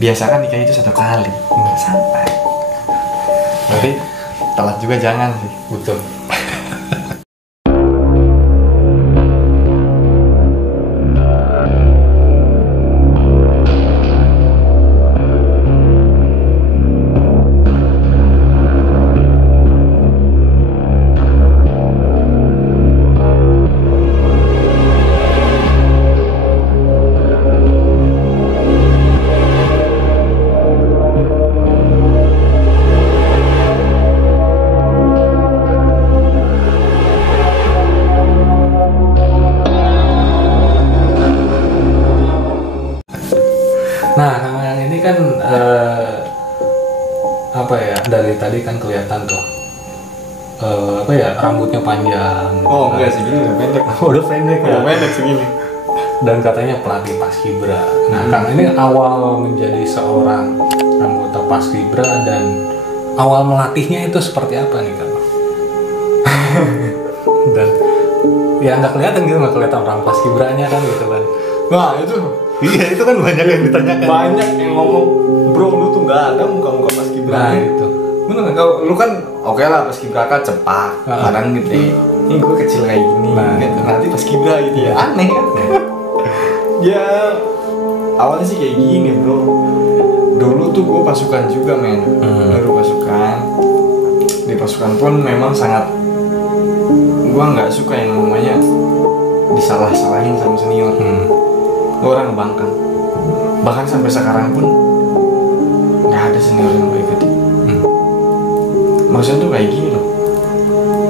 biasakan nikah itu 1 kali, santai. Tapi telat juga jangan sih. Betul. Nah, yang ini kan apa ya, dari tadi kan kelihatan tuh apa ya, rambutnya panjang. Oh enggak sih, gini udah pendek. Udah pendek ya. Udah pendek segini. Dan katanya pelatih Paskibra. Nah, Kang, ini awal menjadi seorang anggota Paskibra dan awal melatihnya itu seperti apa nih, Kang? Dan ya nggak kelihatan orang Paskibranya kan gitu kan. Nah itu Iya, itu kan banyak yang ditanyakan. banyak yang ngomong, bro lu tuh nggak ada muka-muka Paskibra. Nah, itu. Bener kan, lu kan oke lah Paskibraka cepak, badan gede. Ini gue kecil kayak gini, Nah, gitu. Nanti Paskibra gitu ya, aneh kan? Ya awalnya sih kayak gini bro. Dulu tuh gue pasukan juga men, dulu pasukan. Di pasukan pun memang sangat, gue nggak suka yang namanya disalah-salahin sama senior. Orang ngebangkang. Bahkan sampai sekarang pun nggak ada senior yang gue ikuti. Maksudnya tuh kayak gini loh.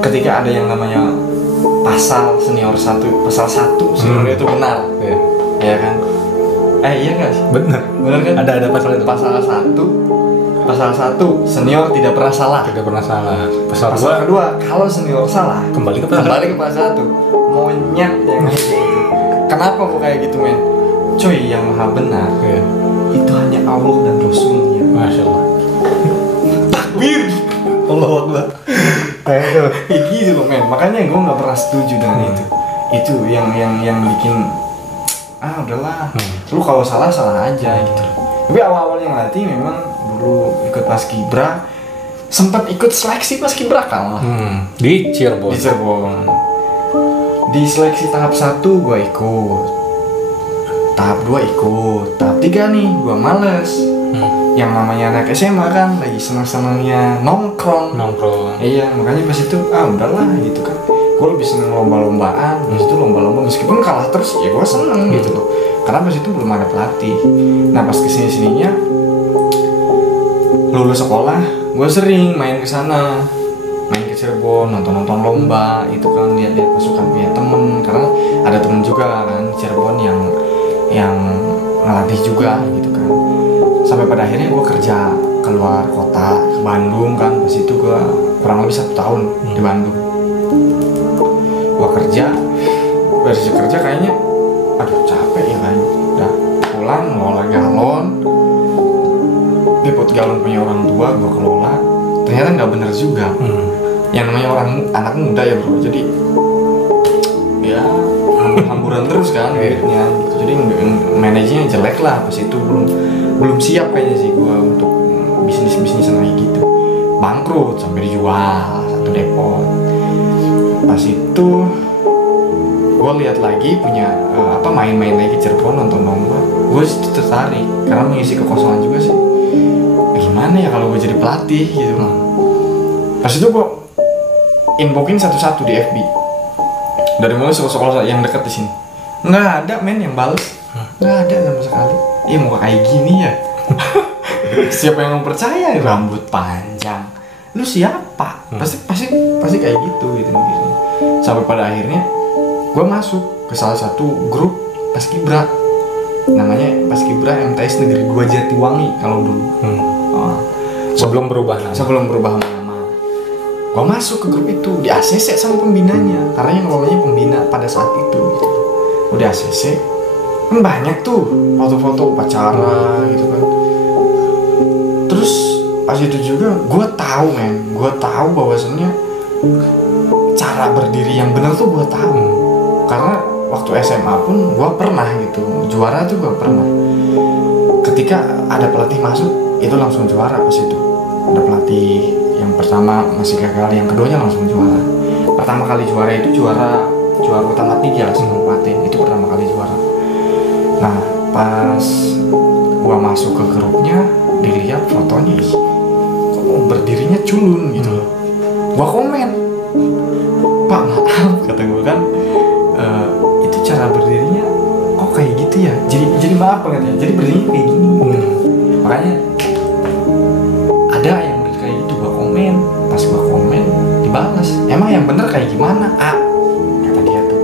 Ketika ada yang namanya pasal senior 1, pasal 1 senior itu benar, ya kan? Iya nggak sih? Bener kan? Ada pasal itu. Pasal 1 senior tidak pernah salah. Tidak pernah salah. Pasal kedua kalau senior salah kembali ke pasal 1. Monyet yang gitu. Kenapa kok kayak gitu men? Coy, yang maha benar itu hanya Allah dan Rasulnya. Masya Allah. Takbir. Allah Akbar. Kayak gitu loh men. Makanya gue nggak pernah setuju dengan itu. Itu yang bikin udahlah. Lu kalau salah aja gitu. Tapi awal-awal yang latih memang dulu ikut Paskibra, sempat ikut seleksi Paskibra kalah. Di Cirebon. Di seleksi tahap 1 gue ikut, tahap 2 ikut, tahap 3 nih gue males. Yang namanya anak SMA kan lagi senang-senangnya nongkrong. Iya, makanya pas itu udahlah gitu kan. Gue lebih seneng lomba-lombaan. Pas itu lomba-lomba meskipun kalah terus ya gue seneng gitu loh. Karena pas itu belum ada pelatih. Nah pas kesini-sininya lulus sekolah, gue sering main ke sana. Main ke Cirebon, nonton lomba, itu kan lihat pasukan punya temen, karena ada temen juga kan Cirebon yang ngelatih juga gitu kan. Sampai pada akhirnya gue kerja keluar kota ke Bandung kan, pas itu gue kurang lebih 1 tahun di Bandung. Gue kerja, dari kerja kayaknya, capek ya kan, udah pulang ngelola galon, diput galon punya orang tua gue kelola, ternyata nggak bener juga. Yang namanya anak muda ya bro, jadi ya hamburan terus kan duitnya, jadi manajernya jelek lah pas itu, belum siap kayaknya sih gua untuk bisnis kayak gitu, bangkrut sampai dijual 1 depot. Pas itu gua lihat lagi punya main-main lagi Cirebon, nonton lomba, gua tertarik karena mengisi kekosongan juga sih. Gimana ya kalau gua jadi pelatih gitu loh. Pas itu gua inboxin satu-satu di FB. Dari mulai sekolah-sekolah yang dekat di sini. Nggak ada men yang bales. Nggak ada sama sekali. Muka kayak gini ya. Siapa yang mau percaya? Rambut panjang. Lu siapa? Pasti kayak gitu mikirnya. Sampai pada akhirnya gue masuk ke salah satu grup Paskibra. Namanya Paskibra MTS Negeri 2 Jatiwangi kalau dulu. Sebelum berubah nama. Gue masuk ke grup itu, di ACC sama pembinanya, karena yang ngelolanya pembina pada saat itu gitu. Udah ACC, kan banyak tuh foto-foto upacara gitu kan. Terus pas itu juga gue tahu bahwasannya cara berdiri yang benar tuh gue tahu. Karena waktu SMA pun gue pernah gitu, juara tuh gue pernah. Ketika ketika ada pelatih masuk itu langsung juara pas itu. Ada pelatih yang pertama masih gagal, yang keduanya langsung juara. Pertama kali juara itu juara utama 3 Kabupaten, itu pertama kali juara. Nah pas gua masuk ke grupnya, dilihat fotonya, kok berdirinya culun gitu loh. Gua komen, Pak maaf kata gua kan, itu cara berdirinya kok kayak gitu ya. Jadi maaf banget ya, jadi berdirinya kayak gini. Makanya ada yang kayak gitu, gua komen. Pas gua komen dibalas, emang yang bener kayak gimana? Kata dia tuh,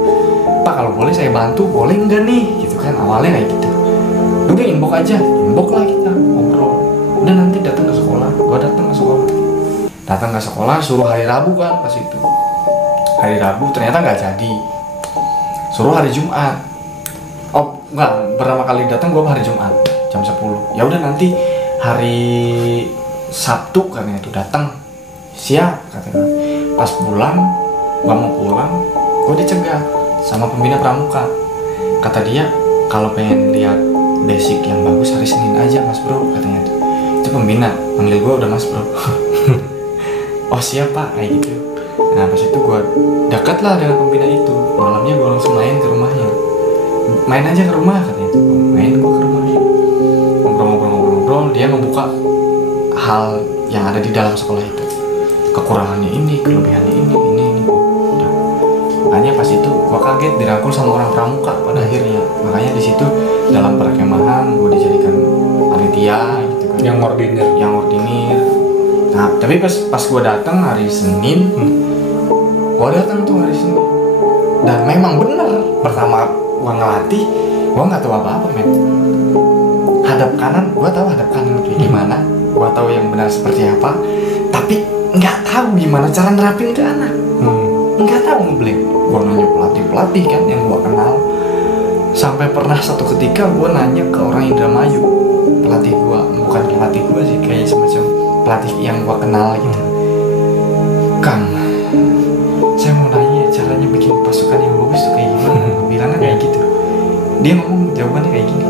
Pak kalau boleh saya bantu, boleh enggak nih? Gitu kan awalnya kayak gitu. Udah inbox aja, inbox lah kita ngobrol. Udah nanti datang ke sekolah, gua datang ke sekolah, suruh hari Rabu kan pas itu. Hari Rabu ternyata nggak jadi, suruh hari Jumat. Oh enggak, pertama kali datang gua hari Jumat jam 10. Ya udah nanti hari Sabtu kan itu datang. Siap katanya. Pas pulang, gua mau pulang, gua dicegat sama pembina pramuka. Kata dia, kalau pengen lihat basic yang bagus hari Senin aja Mas Bro, katanya tuh. Itu pembina, manggil gua udah Mas Bro. Oh siap Pak, kayak gitu. Nah pas itu gua dekat lah dengan pembina itu. Malamnya gua langsung main ke rumahnya. Main aja ke rumah katanya tuh. Main gua ke rumahnya. Ngobrol, dia membuka hal yang ada di dalam sekolah itu. Kekurangannya ini, kelebihannya ini. Udah. Makanya pas itu gua kaget dirangkul sama orang pramuka pada akhirnya. Makanya di situ dalam perkemahan gua dijadikan panitia gitu kan. Yang ordinir. Nah, tapi pas gua datang hari Senin, gua datang tuh hari Senin. Dan memang bener, pertama gua ngelatih, gua nggak tahu apa-apa men. Hadap kanan, gua tahu hadap kanan kayak gimana, gua tahu yang benar seperti apa, tapi nggak tahu gimana cara nerapin ke anak. Nggak tahu ngeblank. Gua nanya pelatih kan yang gua kenal. Sampai pernah satu ketika gua nanya ke orang Indramayu, pelatih gua, bukan pelatih gua sih, kayak semacam pelatih yang gua kenal gitu. Kang, saya mau nanya caranya bikin pasukan yang bagus tuh kayak gimana? Gua bilangnya kayak gitu. Dia ngomong jawabannya kayak gini,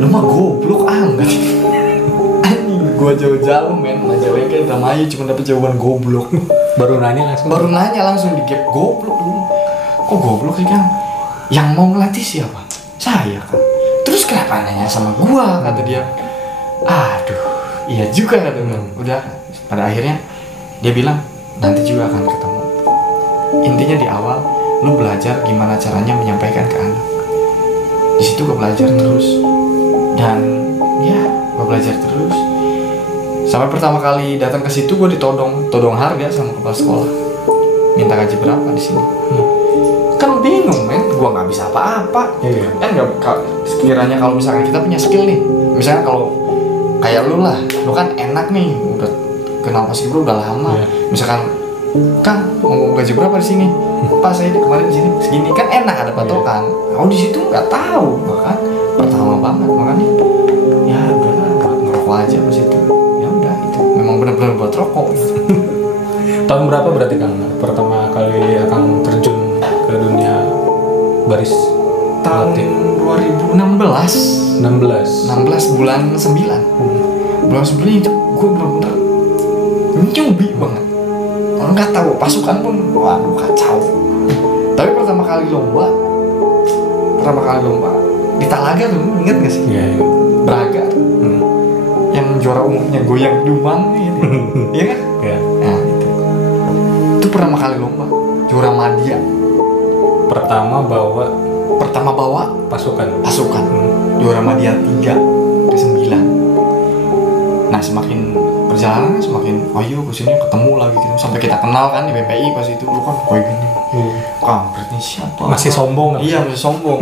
lu mah goblok enggak. Anjing, gua jauh-jauh men, ngejauhin ke Indramayu cuma dapet jawaban goblok. Baru nanya langsung di gap, goblok lu. Kok goblok sih Kang? Yang mau ngelatih siapa? Saya kan. Terus kenapa nanya sama gua, kata dia. Aduh, iya juga kata gue. Udah, pada akhirnya dia bilang nanti juga akan ketemu. Intinya di awal lu belajar gimana caranya menyampaikan ke anak. Di situ gue belajar terus. Dan ya, gue belajar terus. Sampai pertama kali datang ke situ gue ditodong harga sama kepala sekolah. Minta gaji berapa di sini? Kan bingung men, gue nggak bisa apa-apa. Kan nggak, sekiranya kalau misalnya kita punya skill nih, misalnya kalau kayak lu lah, lu kan enak nih, udah kenal paskibra udah lama. Misalkan, Kang mau gaji berapa di sini? Pak saya kemarin di sini segini, kan enak ada patokan. Aku di situ nggak tahu, bahkan pertama banget, makanya ya udahlah buat ngerokok aja pas itu. Ya udah itu, memang benar-benar buat rokok. Tahun berapa berarti Kang pertama kali Kang terjun ke dunia baris? Tahun 2016 bulan 9. Bulan 9 itu gue bener-bener nyubi banget. Nggak tahu, pasukan pun waduh kacau. Tapi pertama kali lomba di Talaga tuh, inget gak sih? Iya. Braga. Yang juara umumnya goyang dumang gitu. Iya kan? Iya. Nah, itu pertama kali lomba, juara madya. Pertama bawa pasukan. Juara madya 3 ke 9. Nah semakin perjalanan semakin ayo kesini ketemu lagi gitu. Sampai kita kenal kan di BPI pas itu. Lu kan kayak gini berarti siapa? Masih sombong. Iya masih sombong.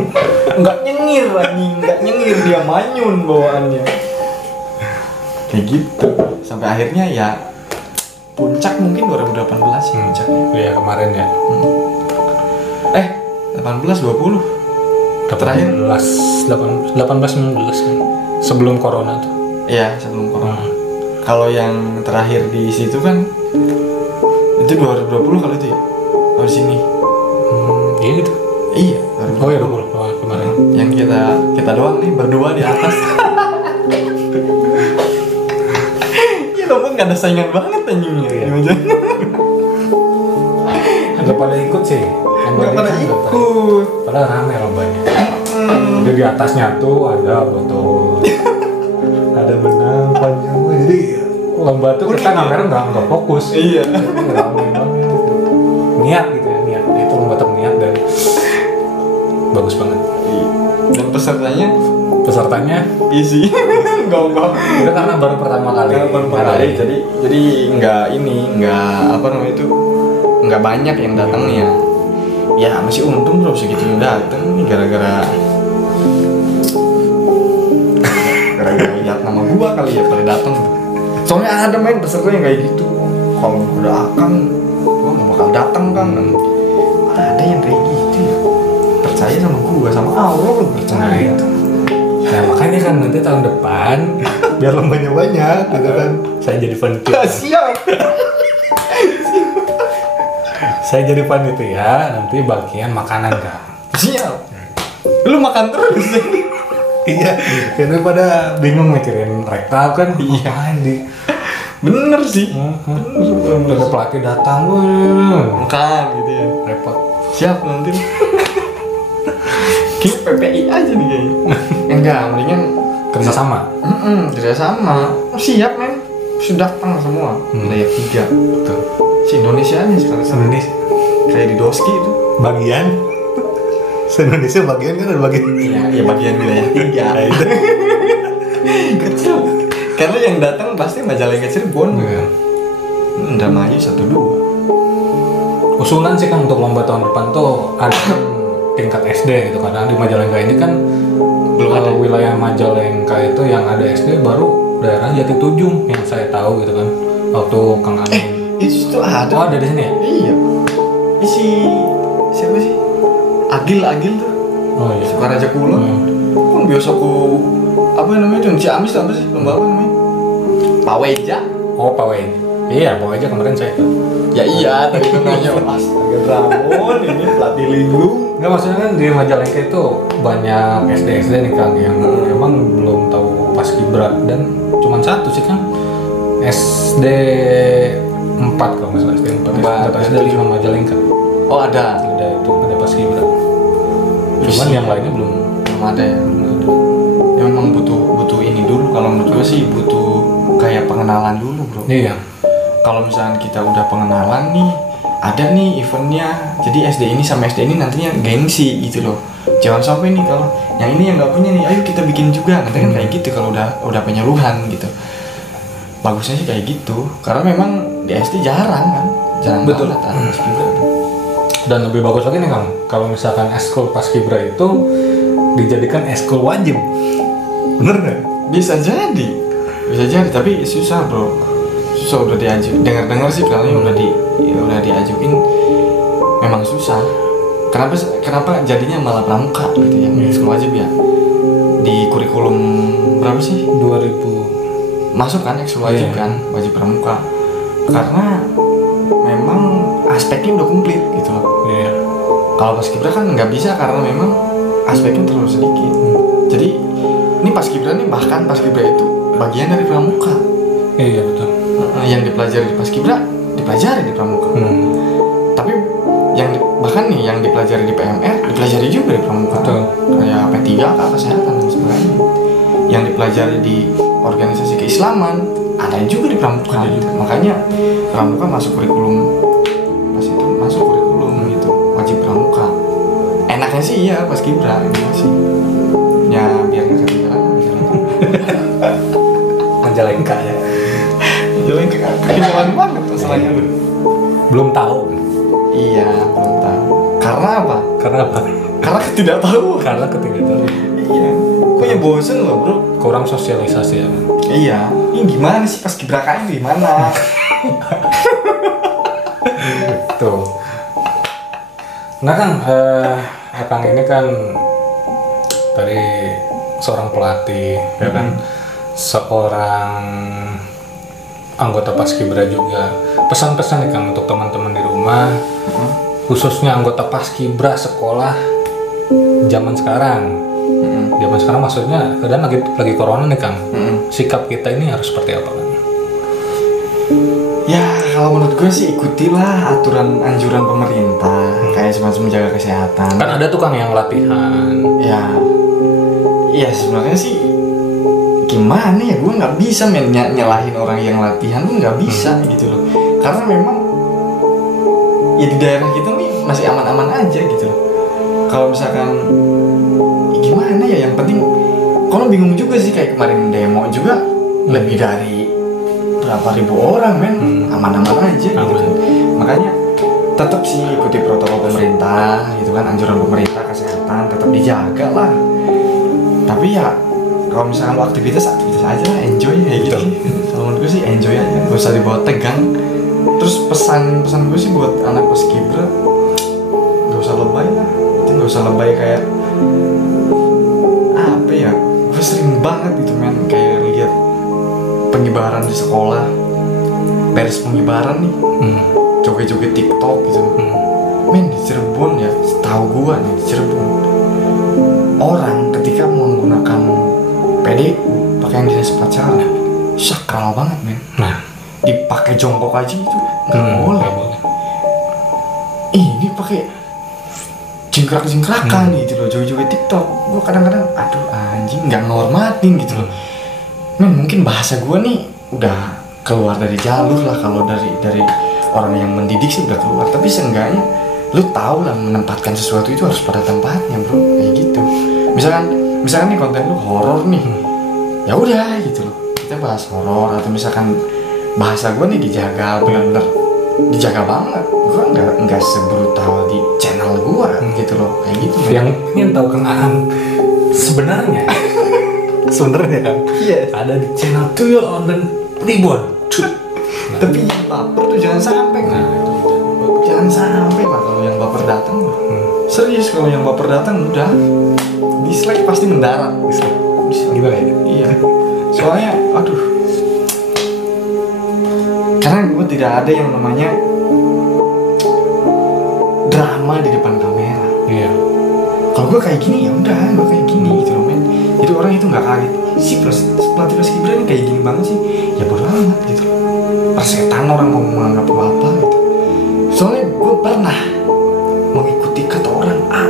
Nggak nyengir dia, manyun bawaannya kayak gitu. Sampai akhirnya ya puncak mungkin 2018 sih puncaknya. Iya kemarin ya. 18-20 terakhir 18-19 kan sebelum corona tuh. Iya sebelum corona. Kalau yang terakhir di situ kan itu 2020 kalau itu ya, kalau di sini. Iya gitu. Iya. 2020 kemarin. Yang kita doang nih berdua di atas. saingan banget anjingnya. Iya. Gimana? Nggak pada ikut sih. Nggak pada ikut. Padahal rame lombanya. Jadi di atasnya tuh ada botol, ada benang panjang. Jadi lomba tuh kita kamera nggak fokus. Iya. Jadi rame banget. Niat gitu ya, niat. Itu lomba terniat dan bagus banget. Dan pesertanya Easy. enggak. Itu karena baru pertama kali. Jadi nggak apa namanya itu, nggak banyak yang datangnya. Ya masih untung bro segitu yang datang nih gara-gara lihat nama gua kali ya pada datang. Soalnya ada main peserta yang kayak gitu. Kalau udah akan gua nggak bakal datang kan. Ada yang kayak gitu ya. Percaya sama gua, sama Allah lu percaya. Itu. Nah makanya kan nanti tahun depan biar lombanya banyak gitu kan. Saya jadi panitia. Siap. Saya jadi panitia nanti bagian makanan kan. Siap. Lu makan terus. Iya. Karena pada bingung mikirin rektal kan. Iya di. Bener sih. Bener. Pelatih datang, Makan gitu ya. repot. Siap nanti. Kayak PPI aja nih kayaknya. Enggak, mendingan Kerjasama. kerjasama. Siap men. Sudah datang semua. Layak 3. Betul. Se-Indonesia aja sekarang. Indonesia Kayak di Doski itu. bagian. Se-Indonesia bagian kan ada bagian. Iya, bagian wilayah 3. Nah, itu. Kecil. Karena yang datang pasti Majalengka Cirebon. Iya. Indramayu 1-2. Usulan sih kan untuk lomba tahun depan tuh ada tingkat SD gitu karena di Majalengka ini kan Belum ada. wilayah Majalengka itu yang ada SD baru daerah Jatitujung yang saya tahu gitu kan waktu Kang Amin. Itu ada. Oh ada di sini ya? Iya. Isi siapa sih? Agil tuh. Oh iya. Sukaraja Kulon. Kan biasa ku apa namanya itu Ciamis apa sih lomba apa namanya? Paweja. Oh Pawen. Iya Pawen aja kemarin saya ikut. Ya iya tadi kan nanya Mas. Ramon ini pelatih linggung. Nggak maksudnya kan di Majalengka itu banyak SD nih Kang yang memang belum tahu paskibra dan cuma satu sih Kang SD 4 kalau nggak salah SD 4 SD 5 Majalengka Oh ada. ada paskibra cuman yang lainnya belum ada ya. Ya memang butuh ini dulu kalau menurut gue sih butuh kayak pengenalan dulu bro. iya Kalau misalnya kita udah pengenalan nih, ada nih eventnya, jadi SD ini sama SD ini nantinya gengsi gitu loh. Jangan sampai nih kalau yang ini yang nggak punya nih, ayo kita bikin juga. Nanti kan kayak gitu kalau udah penyeluhan gitu. Bagusnya sih kayak gitu, karena memang di SD jarang kan, jarang Betul. banget ada paskibra. dan lebih bagus lagi nih Kang kalau misalkan eskul paskibra itu dijadikan eskul wajib bener nggak? Bisa jadi, tapi susah bro. Susah udah diajuin, dengar sih kali udah diajuin, memang susah. Kenapa jadinya malah pramuka gitu ya? Sekolah wajib ya. Di kurikulum berapa sih? 2000 Masuk kan ekskul wajib kan, wajib pramuka. Karena memang aspeknya udah komplit gitu loh. iya Kalau paskibra kan nggak bisa karena memang aspeknya terlalu sedikit. Jadi ini paskibra nih bahkan paskibra itu bagian dari pramuka. iya betul Yang dipelajari di paskibra dipelajari di pramuka. Tapi bahkan nih yang dipelajari di PMR dipelajari juga di pramuka. Betul. Kayak P3K kesehatan dan sebagainya. Yang dipelajari di organisasi keislaman ada juga di pramuka. Makanya pramuka masuk kurikulum, pas itu masuk kurikulum gitu, wajib pramuka. Enaknya sih iya paskibra gitu sih. Ya biar nggak ketinggalan. Majalengka ya Jalan ketinggalan banget masalahnya lu. belum tahu Iya, belum tahu. Karena apa? karena apa? Karena ketidaktahuan. Karena ketidaktahuan Iya. Kok ya bosen loh bro? kurang sosialisasi ya kan? Iya. Ini gimana sih pas kibrakannya gimana? Tuh. Nah kan, Kang ini kan tadi seorang pelatih, ya kan, seorang anggota Paskibra juga. Pesan-pesan nih Kang untuk teman-teman di rumah, khususnya anggota Paskibra sekolah zaman sekarang. Zaman sekarang maksudnya, kadang lagi corona nih Kang. Sikap kita ini harus seperti apa Kang? Ya kalau menurut gue sih ikutilah aturan anjuran pemerintah, kayak semacam menjaga kesehatan. Kan ada tukang yang latihan. Ya sebenarnya sih gimana ya, gue nggak bisa nyalahin orang yang latihan tuh nggak bisa gitu loh, karena memang ya di daerah kita nih masih aman-aman aja gitu loh. Kalau misalkan ya gimana ya, yang penting kalau bingung juga sih, kayak kemarin demo juga lebih dari berapa ribu orang men, aman-aman aja gitu kan. Makanya tetap sih ikuti protokol pemerintah gitu kan, anjuran pemerintah kesehatan tetap dijaga lah. Tapi ya kalau misalkan lo aktivitas aja lah, enjoy kayak gitu. Kalau menurut gue sih enjoy aja, gak usah dibawa tegang. Terus pesan gue sih buat anak paskibra, gak usah lebay lah. Itu gak usah lebay kayak apa ya, gue sering banget gitu men, kayak lihat pengibaran di sekolah, beres pengibaran nih, joget-joget TikTok gitu. Men di Cirebon ya, setahu gue nih di Cirebon, orang ketika menggunakan PDU, pakaian dinas upacara, sakral banget men. Nah, dipakai jongkok aja itu nggak boleh. Ini pakai jingkrak-jingkrakan gitu loh, joget-joget TikTok. Gue kadang-kadang, aduh anjing, nggak nghormatin gitu loh. Men mungkin bahasa gue nih udah keluar dari jalur lah, kalau dari orang yang mendidik sih udah keluar. Tapi seenggaknya lu tahu lah menempatkan sesuatu itu harus pada tempatnya bro, kayak gitu. Misalkan nih konten lu horor nih, ya udah gitu loh, kita bahas horor. Atau misalkan bahasa gue nih dijaga, benar-benar dijaga banget. Gue nggak sebrutal di channel gue gitu loh, kayak gitu. yang ingin tahu Kang Aan sebenarnya kan ada di channel Tuyul dan Ribon. Tapi yang baper tuh jangan sampai kan. Jangan sampai pak, kalau yang baper datang. Serius, kalau yang baper datang udah dislike pasti mendarat. Dislike. Gimana ya? Iya. Soalnya, aduh. Karena gue tidak ada yang namanya drama di depan kamera. Iya. Kalau gue kayak gini ya udah, gue kayak gini gitu loh men. Jadi orang itu nggak kaget. Si pelatih paskibra ini kayak gini banget sih. Ya bodo amat gitu. Persetan orang mau menganggap gue apa gitu. Soalnya gue pernah mengikuti kata orang A,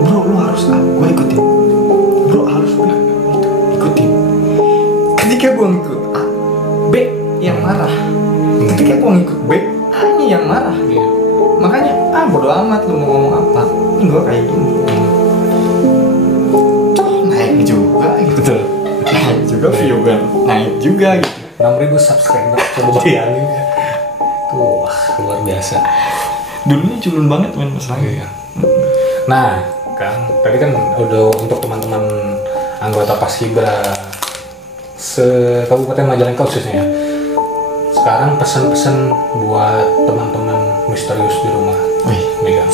bro lu harus A, gue ikutin. Bro harus B, gitu, ikutin. Ketika gue ngikut A, B yang marah. Ketika gue ngikut B, A-nya yang marah. Iya. Makanya bodo amat lu mau ngomong apa, ini gue kayak gini. Naik juga gitu. Betul. Naik juga view kan, naik juga gitu. 6.000 subscriber, coba bayangin ya. Tuh, wah, luar biasa. Dulunya culun banget men masalahnya. Iya. Nah, Kang, tadi kan udah untuk teman-teman anggota Paskibra se-Kabupaten Majalengka khususnya ya. Sekarang pesan-pesan buat teman-teman misterius di rumah. Nih Kang,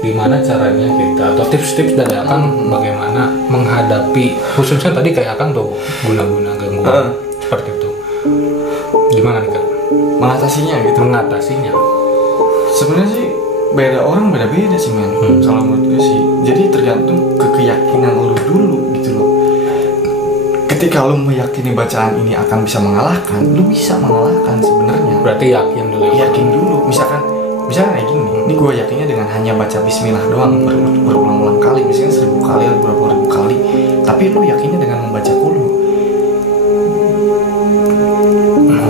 gimana caranya kita, atau tips-tips dari Akang bagaimana menghadapi, khususnya tadi kayak Akang tuh guna-guna gangguan seperti itu. Gimana nih Kang? Mengatasinya gitu. Mengatasinya. Sebenarnya sih beda orang beda-beda sih men. Kalau menurut gue sih, jadi tergantung keyakinan lu dulu gitu loh. Ketika lu meyakini bacaan ini akan bisa mengalahkan, lu bisa mengalahkan sebenarnya. Berarti yakin dulu. Yakin dulu. Misalkan kayak gini, ini gue yakinnya dengan hanya baca bismillah doang berulang-ulang kali, misalnya 1000 kali atau berapa ribu kali. Tapi lu yakinnya dengan membaca qul.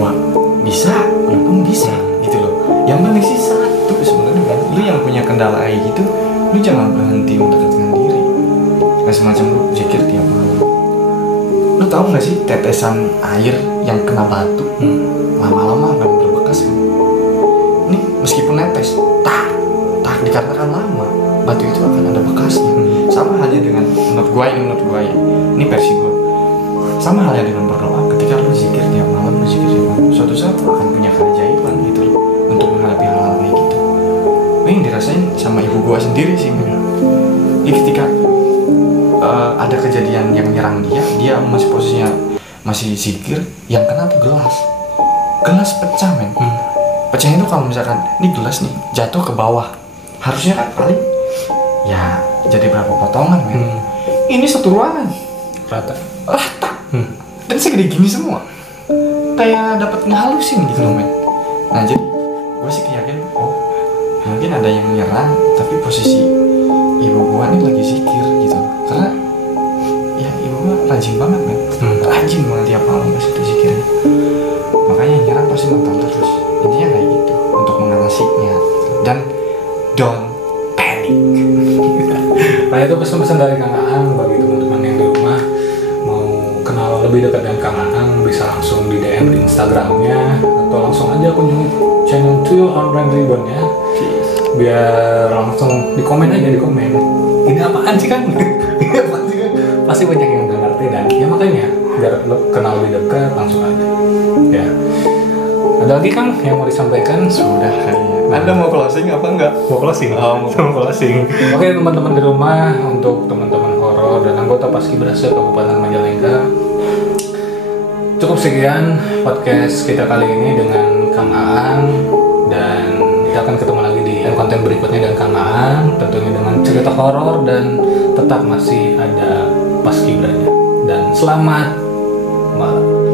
Gua bisa, lu pun bisa gitu loh. Yang penting sih satu sebenarnya kan, lu yang punya kendala kayak gitu, lu jangan berhenti mendekatkan diri. Kayak semacam lu zikir tiap malam. Lu tahu nggak sih tetesan air yang kena batu lama-lama akan berbekas kan? Ini meskipun netes, tak dikatakan lama, batu itu akan ada bekasnya. Sama halnya dengan menurut gua ini versi gua. Sama halnya dengan berdoa. Ketika lu zikir tiap malam, suatu saat lu akan punya keajaiban gitu loh untuk menghadapi hal-hal kayak gitu. Ini yang dirasain sama ibu gua sendiri sih. Jadi ketika ada kejadian yang nyerang dia masih posisinya masih zikir, yang kena tuh gelas pecah men. Pecahnya itu kalau misalkan ini gelas nih jatuh ke bawah, harusnya kan paling ya jadi berapa potongan men. Ini satu ruangan Rata. dan segede gini semua. kayak dapat ngehalusin gitu loh men. Nah jadi gue sih yakin oh mungkin ada yang menyerang tapi posisi ibu gue nih lagi zikir gitu, karena ya ibu gue rajin banget men, rajin banget tiap malam pas itu zikirnya, makanya yang nyerang pasti mental terus. Intinya kayak gitu untuk mengatasinya dan don't panic. Nah itu pesan-pesan dari Kang Aang bagi teman-teman yang di rumah mau kenal lebih dekat dengan Kang Aang bisa langsung di DM di Instagramnya atau langsung aja kunjungi channel Tuyul Online Ribbon ya, biar langsung di komen aja di komen ini apaan sih kan. Ini apaan sih kan, pasti banyak yang udah ngerti dan ya makanya biar lo kenal lebih dekat langsung aja ya. Ada lagi Kang yang mau disampaikan? Sudah kayaknya. Anda mau closing apa enggak? Mau closing? Mau closing. Oke teman-teman di rumah, untuk teman-teman horor dan anggota Paskibraka Kabupaten Majalengka, cukup sekian podcast kita kali ini dengan Kang Aang, dan kita akan ketemu lagi di konten berikutnya dengan Kang Aang, tentunya dengan cerita horor dan tetap masih ada Paskibranya. Dan selamat malam.